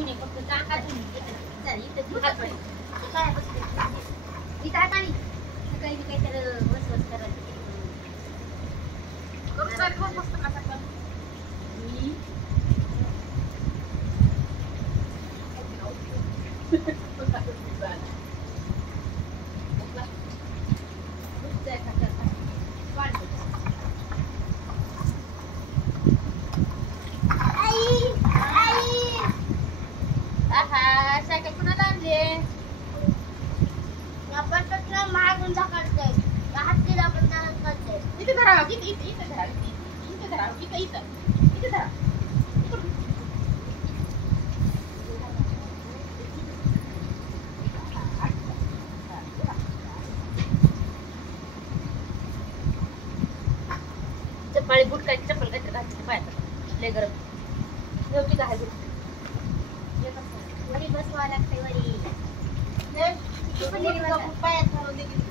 जुने फक्त टाका जुने चल इथे दुकान काय बसते मी टाका नाही सकाळी मी काहीतरी वसवस करायची करू सर खूप मस्त कसा पण मी चप्पल बूट काय चप्पल काय घातली पायात लय गरम नेवती काय बूट वरी बसवा लागते वरी पायात घालून दे